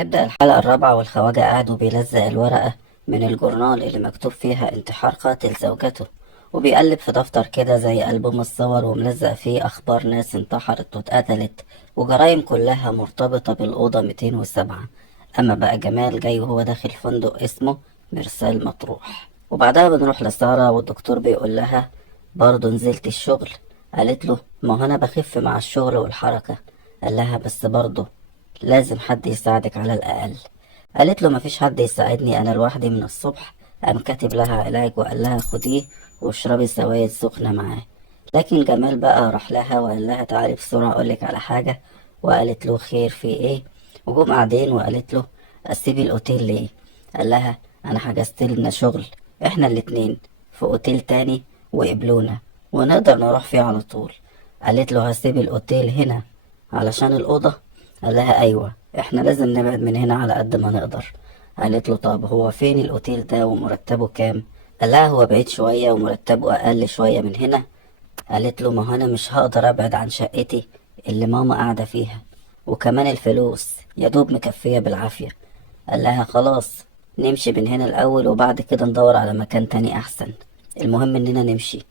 تبدأ الحلقة الرابعة والخواجة قاعد وبيلزق الورقة من الجورنال اللي مكتوب فيها انتحار قاتل زوجته، وبيقلب في دفتر كده زي ألبوم الصور وملزق فيه أخبار ناس انتحرت واتقتلت وجرايم كلها مرتبطة بالأوضة 207. أما بقى جمال جاي وهو داخل فندق اسمه مرسال مطروح. وبعدها بنروح لسارة والدكتور بيقول لها برضه نزلت الشغل؟ قالت له ما هو أنا بخف مع الشغل والحركة. قال لها بس برضه لازم حد يساعدك على الأقل. قالت له مفيش حد يساعدني، أنا لوحدي من الصبح. قام كاتب لها علاج وقال لها خديه واشربي سوائل سخنة معاه. لكن جمال بقى راح لها وقال لها تعالي بسرعة أقولك على حاجة. وقالت له خير في إيه؟ وجم قاعدين وقالت له أسيبي الأوتيل ليه؟ قال لها أنا حجزت لنا شغل إحنا الاتنين في أوتيل تاني وقبلونا ونقدر نروح فيه على طول. قالت له هسيب الأوتيل هنا علشان الأوضة؟ قال لها أيوة إحنا لازم نبعد من هنا على قد ما نقدر. قالت له طب هو فين الأوتيل ده ومرتبه كام؟ قال لها هو بعيد شوية ومرتبه أقل شوية من هنا. قالت له ما هو أنا مش هقدر أبعد عن شقتي اللي ماما قاعدة فيها، وكمان الفلوس يا دوب مكفية بالعافية. قال لها خلاص نمشي من هنا الأول وبعد كده ندور على مكان تاني أحسن، المهم إننا نمشي.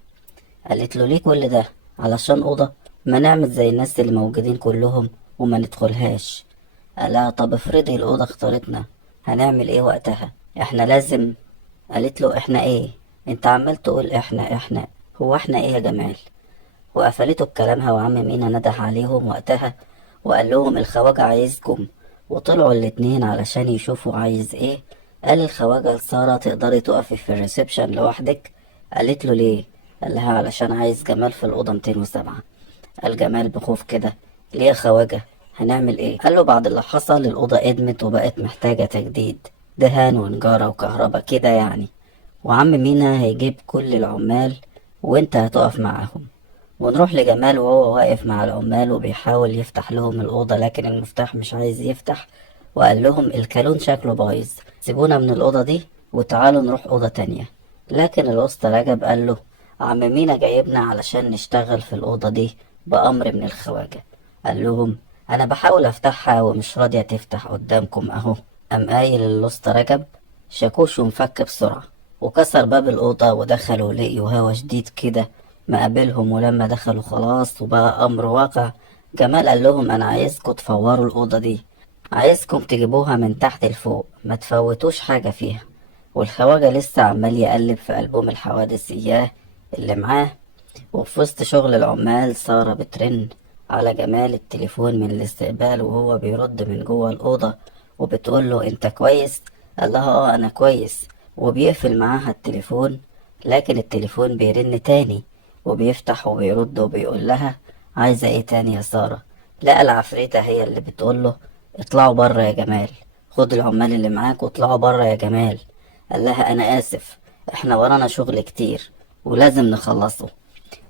قالت له ليه كل ده؟ علشان أوضة؟ ما نعمل زي الناس اللي موجودين كلهم وما ندخلهاش. قالها طب افرضي الأوضة اختارتنا هنعمل ايه وقتها؟ احنا لازم. قالت له احنا ايه؟ انت عمال تقول احنا، هو احنا ايه يا جمال؟ وقفلته بكلامها وعم مينا نده عليهم وقتها وقال لهم الخواجة عايزكم. وطلعوا الاتنين علشان يشوفوا عايز ايه. قال الخواجة لسارة تقدري تقفي في الريسبشن لوحدك؟ قالت له ليه؟ قال لها علشان عايز جمال في الأوضة 207. قال جمال بخوف كده ليه يا خواجة؟ هنعمل ايه؟ قال له بعد اللي حصل الأوضة ادمت وبقت محتاجة تجديد، دهان ونجارة وكهرباء كده يعني. وعم مينا هيجيب كل العمال وانت هتقف معاهم. ونروح لجمال وهو واقف مع العمال وبيحاول يفتح لهم الأوضة لكن المفتاح مش عايز يفتح. وقال لهم الكالون شكله بايظ، سيبونا من الأوضة دي وتعالوا نروح أوضة تانية. لكن الأسطى رجب قال له عم مينا جايبنا علشان نشتغل في الأوضة دي بأمر من الخواجة. قال لهم أنا بحاول أفتحها ومش راضية تفتح قدامكم أهو. قام قايل الأسطى رجب شاكوش ومفك بسرعة وكسر باب الأوضة ودخل ولقيوا هوا شديد كده مقابلهم. ولما دخلوا خلاص وبقى أمر واقع، جمال قال لهم أنا عايزكم تفوروا الأوضة دي، عايزكم تجيبوها من تحت لفوق ما تفوتوش حاجة فيها. والخواجة لسه عمال يقلب في ألبوم الحوادث إياه اللي معاه. وفي وسط شغل العمال سارة بترن على جمال التليفون من الاستقبال وهو بيرد من جوه الأوضة وبتقول له انت كويس؟ قال لها اه انا كويس. وبيقفل معاها التليفون لكن التليفون بيرن تاني وبيفتح وبيرد وبيقول لها عايزة ايه تاني يا سارة؟ لقى العفريتة هي اللي بتقول له اطلعوا بره يا جمال، خد العمال اللي معاك واطلعوا بره يا جمال. قال لها انا اسف احنا ورانا شغل كتير ولازم نخلصه.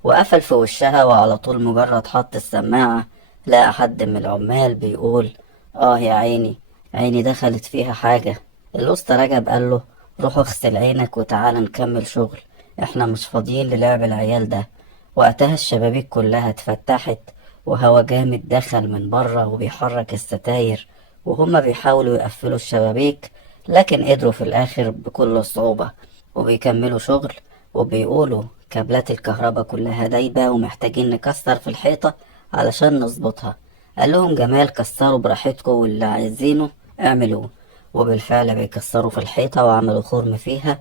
وقفل في وشها وعلى طول مجرد حط السماعة لقى حد من العمال بيقول اه يا عيني، عيني دخلت فيها حاجة. الأسطى رجب قال له روح اغسل عينك وتعالى نكمل شغل، احنا مش فاضيين للعب العيال ده. وقتها الشبابيك كلها اتفتحت وهوا جامد دخل من بره وبيحرك الستاير وهما بيحاولوا يقفلوا الشبابيك لكن قدروا في الآخر بكل صعوبة وبيكملوا شغل. وبيقولوا كابلات الكهرباء كلها دايبة ومحتاجين نكسر في الحيطة علشان نظبطها. قال لهم جمال كسروا براحتكم واللي عايزينه اعملوه. وبالفعل بيكسروا في الحيطة وعملوا خرم فيها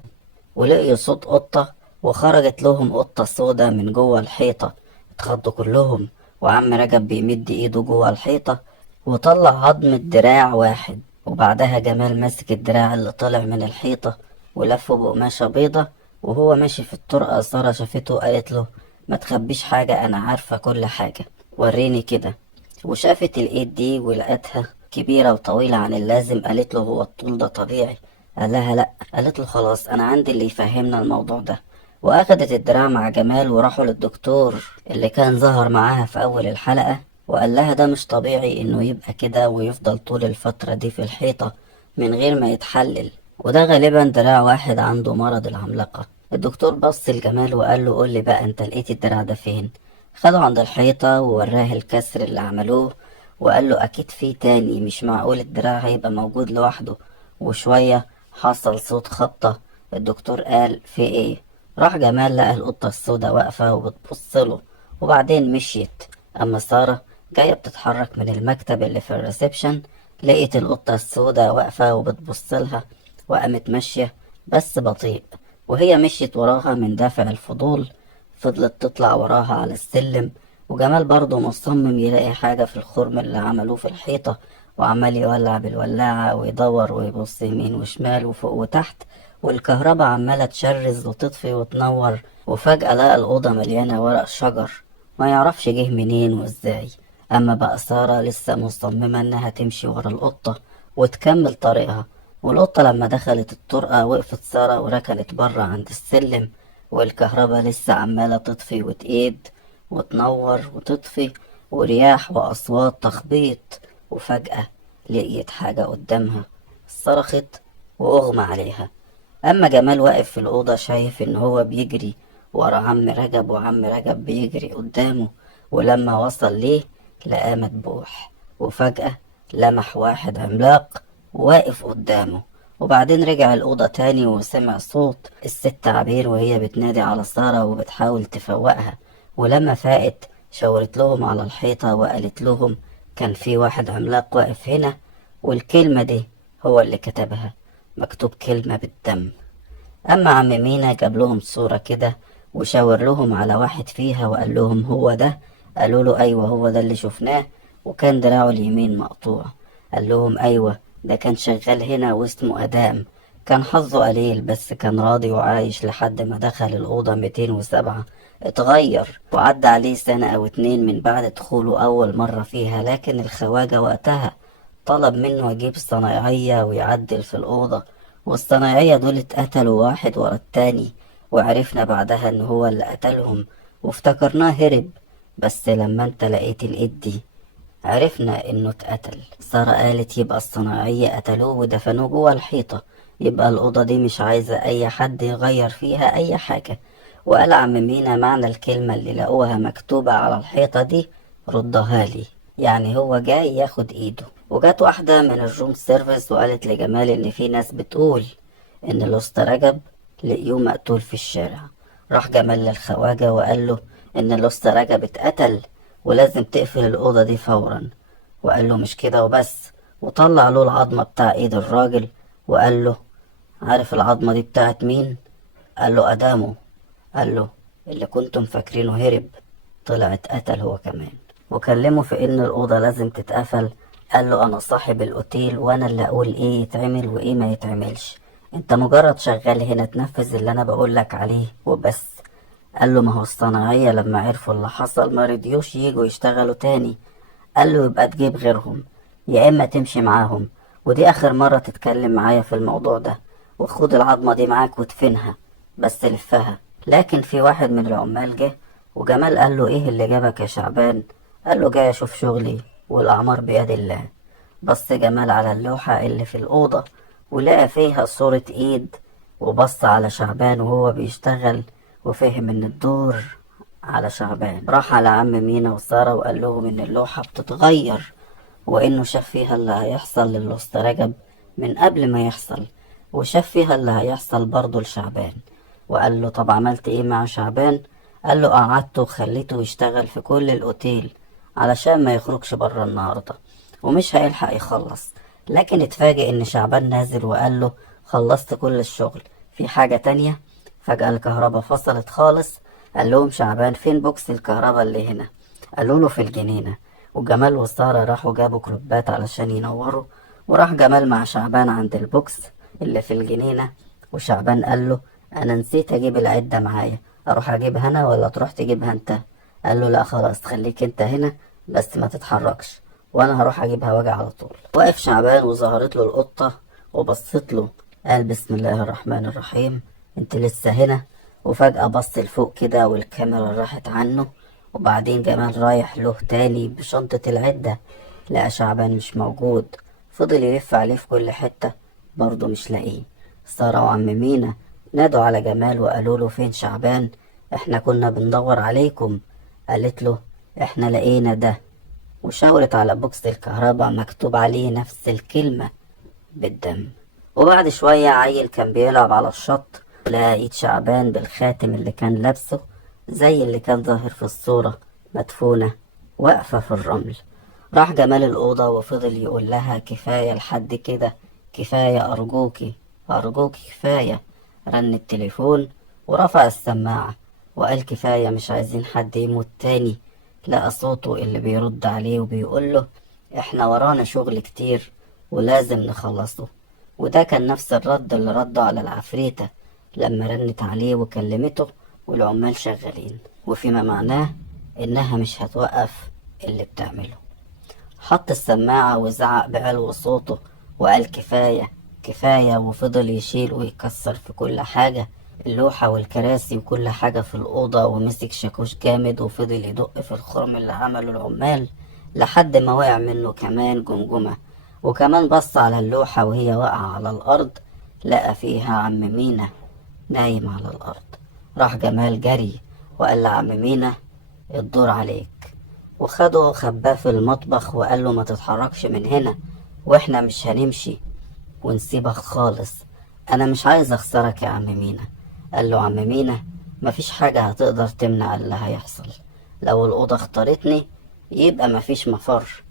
ولقيوا صوت قطة وخرجت لهم قطة سودا من جوه الحيطة. اتخضوا كلهم وعم رجب بيمد ايده جوه الحيطة وطلع عظمة دراع واحد. وبعدها جمال ماسك الدراع اللي طلع من الحيطة ولفه بقماشة بيضة. وهو ماشي في الطرقة سارة شافته وقالت له ما تخبيش حاجة أنا عارفة كل حاجة، وريني كده. وشافت الإيد دي ولقتها كبيرة وطويلة عن اللازم. قالت له هو الطول ده طبيعي؟ قال لها لأ. قالت له خلاص أنا عندي اللي يفهمنا الموضوع ده. وأخدت الدراع مع جمال وراحوا للدكتور اللي كان ظهر معاها في أول الحلقة وقال لها ده مش طبيعي إنه يبقى كده ويفضل طول الفترة دي في الحيطة من غير ما يتحلل، وده غالبا دراع واحد عنده مرض العملاقة. الدكتور بص لجمال وقال له قول لي بقى انت لقيت الدراع ده فين؟ خده عند الحيطة ووراه الكسر اللي عملوه وقال له أكيد في تاني، مش معقول الدراع هيبقى موجود لوحده. وشوية حصل صوت خبطة. الدكتور قال في ايه؟ راح جمال لقى القطة السوداء واقفة وبتبصله، وبعدين مشيت. أما سارة جاية بتتحرك من المكتب اللي في الريسبشن، لقيت القطة السوداء واقفة وبتبصلها، وقامت ماشية بس بطيء. وهي مشيت وراها من دافع الفضول، فضلت تطلع وراها على السلم. وجمال برضه مصمم يلاقي حاجة في الخرم اللي عملوه في الحيطة، وعمال يولع بالولاعة ويدور ويبص يمين وشمال وفوق وتحت، والكهرباء عمالة تشرز وتطفي وتنور. وفجأة لقى الأوضة مليانة ورق شجر، ما يعرفش جه منين وازاي. أما بقى سارة لسه مصممة إنها تمشي ورا القطة وتكمل طريقها. والقطة لما دخلت الطرقة وقفت سارة وركنت بره عند السلم، والكهرباء لسه عمالة تطفي وتقيد وتنور وتطفي، ورياح وأصوات تخبيط. وفجأة لقيت حاجة قدامها، صرخت وأغمى عليها. أما جمال واقف في الأوضة شايف إن هو بيجري ورا عم رجب، وعم رجب بيجري قدامه. ولما وصل ليه لقاه مدبوح. وفجأة لمح واحد عملاق واقف قدامه. وبعدين رجع الأوضة تاني وسمع صوت الست عبير وهي بتنادي على سارة وبتحاول تفوقها. ولما فاقت شاورت لهم على الحيطة وقالت لهم كان في واحد عملاق واقف هنا، والكلمة دي هو اللي كتبها، مكتوب كلمة بالدم. أما عم مينا جاب لهم صورة كده وشاور لهم على واحد فيها وقال لهم هو ده. قالوا له أيوة هو ده اللي شفناه، وكان دراعه اليمين مقطوع. قال لهم أيوة ده كان شغال هنا واسمه أدام، كان حظه قليل بس كان راضي وعايش لحد ما دخل الأوضة 207. اتغير وعدى عليه سنة أو اتنين من بعد دخوله أول مرة فيها، لكن الخواجة وقتها طلب منه يجيب صنايعية ويعدل في الأوضة. والصنايعية دول اتقتلوا واحد ورا التاني، وعرفنا بعدها ان هو اللي قتلهم، وافتكرناه هرب. بس لما انت لقيت الايد دي عرفنا انه اتقتل. سارة قالت يبقى الصناعية قتلوه ودفنوه جوه الحيطة، يبقى الأوضة دي مش عايزة أي حد يغير فيها أي حاجة. وقال عم مينا معنى الكلمة اللي لقوها مكتوبة على الحيطة دي ردها لي، يعني هو جاي ياخد ايده. وجات واحدة من الروم سيرفيس وقالت لجمال ان في ناس بتقول ان الأسطى رجب لقيوه مقتول في الشارع. راح جمال للخواجة وقال له ان الأسطى رجب اتقتل ولازم تقفل الأوضة دي فورا. وقال له مش كده وبس، وطلع له العظمة بتاع ايد الراجل وقال له عارف العظمة دي بتاعت مين؟ قال له أدامه. قال له اللي كنتم فاكرينه هرب طلع اتقتل هو كمان. وكلمه في ان الأوضة لازم تتقفل. قال له انا صاحب الاوتيل وانا اللي اقول ايه يتعمل وايه ما يتعملش، انت مجرد شغال هنا تنفذ اللي انا بقولك عليه وبس. قال له ما هو الصناعية لما عرفوا اللي حصل ما رضيوش يجوا يشتغلوا تاني. قال له يبقى تجيب غيرهم يا اما تمشي معاهم، ودي اخر مرة تتكلم معايا في الموضوع ده، وخد العظمة دي معاك وادفنها بس لفها. لكن في واحد من العمال جه، وجمال قال له ايه اللي جابك يا شعبان؟ قال له جاي اشوف شغلي والاعمار بيد الله. بص جمال على اللوحة اللي في الأوضة ولقى فيها صورة ايد، وبص على شعبان وهو بيشتغل وفهم ان الدور على شعبان. راح على عم مينا وسارة وقال لهم ان اللوحة بتتغير، وانه شاف فيها اللي هيحصل للأسطى رجب من قبل ما يحصل، وشاف فيها اللي هيحصل برضه لشعبان. وقال له طب عملت ايه مع شعبان؟ قال له قعدته وخليته يشتغل في كل الاوتيل علشان ما يخرجش بره النهارده، ومش هيلحق يخلص. لكن اتفاجئ ان شعبان نازل وقال له خلصت كل الشغل، في حاجة تانية؟ فجأة الكهرباء فصلت خالص. قال لهم شعبان فين بوكس الكهرباء اللي هنا؟ قالوا له في الجنينة. وجمال وسارة راحوا جابوا كلوبات علشان ينوروا، وراح جمال مع شعبان عند البوكس اللي في الجنينة. وشعبان قال له انا نسيت اجيب العدة معايا، اروح اجيبها انا ولا تروح تجيبها انت؟ قال له لا خلاص خليك انت هنا بس ما تتحركش، وانا هروح اجيبها واجي على طول. وقف شعبان وظهرت له القطة وبصت له، قال بسم الله الرحمن الرحيم انت لسه هنا؟ وفجأة بص لفوق كده والكاميرا راحت عنه. وبعدين جمال رايح له تاني بشنطة العدة، لقى شعبان مش موجود. فضل يلف عليه في كل حتة برضه مش لاقيه. سارة وعم مينا نادوا على جمال وقالوا له فين شعبان؟ احنا كنا بندور عليكم. قالت له احنا لقينا ده وشاورت على بوكس الكهرباء مكتوب عليه نفس الكلمة بالدم. وبعد شوية عيل كان بيلعب على الشط لقى ايد شعبان بالخاتم اللي كان لابسه زي اللي كان ظاهر في الصورة مدفونة واقفة في الرمل. راح جمال الأوضة وفضل يقول لها كفاية لحد كده، كفاية أرجوكي أرجوكي كفاية. رن التليفون ورفع السماعة وقال كفاية مش عايزين حد يموت تاني. لقى صوته اللي بيرد عليه وبيقوله احنا ورانا شغل كتير ولازم نخلصه. وده كان نفس الرد اللي رده على العفريتة لما رنت عليه وكلمته والعمال شغالين، وفيما معناه إنها مش هتوقف اللي بتعمله. حط السماعة وزعق بعلو صوته وقال كفاية كفاية، وفضل يشيل ويكسر في كل حاجة، اللوحة والكراسي وكل حاجة في الأوضة، ومسك شاكوش جامد وفضل يدق في الخرم اللي عمله العمال لحد ما وقع منه كمان جمجمة. وكمان بص على اللوحة وهي واقعة على الأرض لقى فيها عم مينا نايم على الأرض. راح جمال جري وقال لعم مينا الدور عليك، وخده وخباه في المطبخ وقال له ما تتحركش من هنا واحنا مش هنمشي ونسيبك خالص، انا مش عايز اخسرك يا عم مينا. قال له عم مينا مفيش حاجة هتقدر تمنع اللي هيحصل، لو الأوضة اختارتني يبقى مفيش مفر.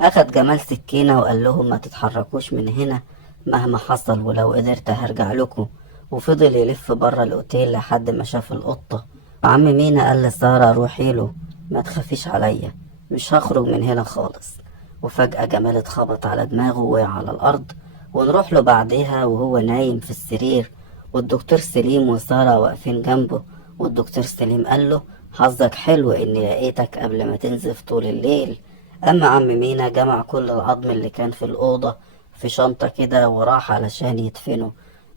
أخد جمال سكينة وقال لهم ما تتحركوش من هنا مهما حصل، ولو قدرت هرجع لكم. وفضل يلف بره الأوتيل لحد ما شاف القطة. عم مينا قال لسارة روحي له ما تخافيش عليا مش هخرج من هنا خالص. وفجأة جمال اتخبط على دماغه ووقع على الأرض، ونروح له بعدها وهو نايم في السرير، والدكتور سليم وسارة واقفين جنبه. والدكتور سليم قال له حظك حلو إني لقيتك قبل ما تنزف طول الليل. أما عم مينا جمع كل العظم اللي كان في الأوضة في شنطة كده وراح علشان يدفنه.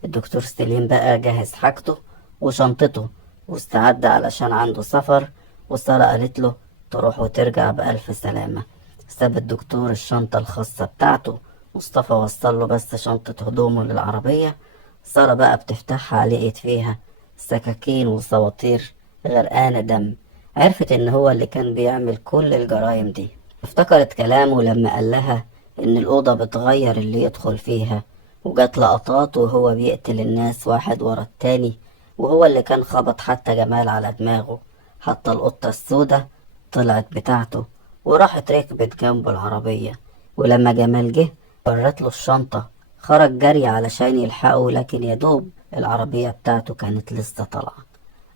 الدكتور سليم بقى جهز حاجته وشنطته واستعد علشان عنده سفر، وسارة قالت له تروح وترجع بألف سلامة. ساب الدكتور الشنطة الخاصة بتاعته، مصطفى وصل له بس شنطة هدومه للعربية. سارة بقى بتفتحها لقيت فيها سكاكين وسواطير غرقانة دم. عرفت ان هو اللي كان بيعمل كل الجرائم دي. افتكرت كلامه لما قال لها ان الأوضة بتغير اللي يدخل فيها، وجات لقطات وهو بيقتل الناس واحد ورا التاني، وهو اللي كان خبط حتى جمال على دماغه. حتى القطة السودة طلعت بتاعته وراحت ركبت جنبه العربية. ولما جمال جه ورت له الشنطة خرج جري علشان يلحقه، لكن يدوب العربية بتاعته كانت لسه طالعة.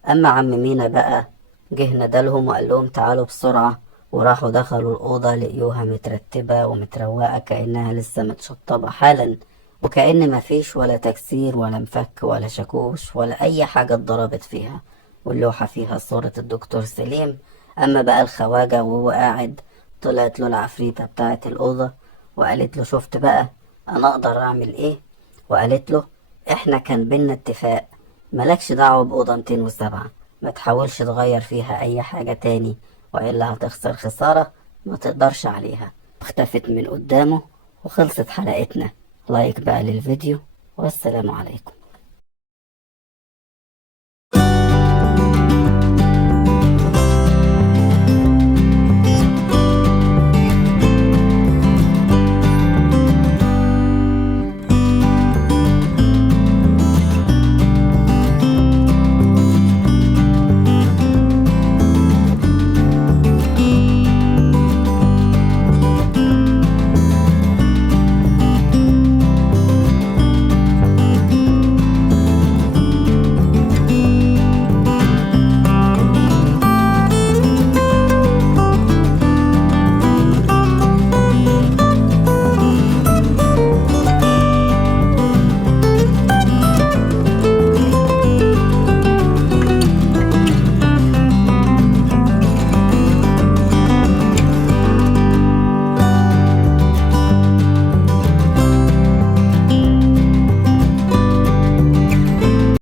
أما عم مينا بقى جه ندالهم وقال لهم تعالوا بسرعة، وراحوا دخلوا الأوضة لقيوها مترتبة ومتروقة كأنها لسه متشطبة حالا، وكأن مفيش ولا تكسير ولا مفك ولا شاكوش ولا أي حاجة اتضربت فيها. واللوحة فيها صورة الدكتور سليم. أما بقى الخواجة وهو قاعد طلعت له العفريتة بتاعة الأوضة وقالت له شفت بقى أنا أقدر أعمل إيه. وقالت له إحنا كان بينا اتفاق ملكش دعوة بأوضة 207، ما تحاولش تغير فيها أي حاجة تاني وإلا هتخسر خسارة ما تقدرش عليها. اختفت من قدامه وخلصت حلقتنا. لايك بقى للفيديو والسلام عليكم.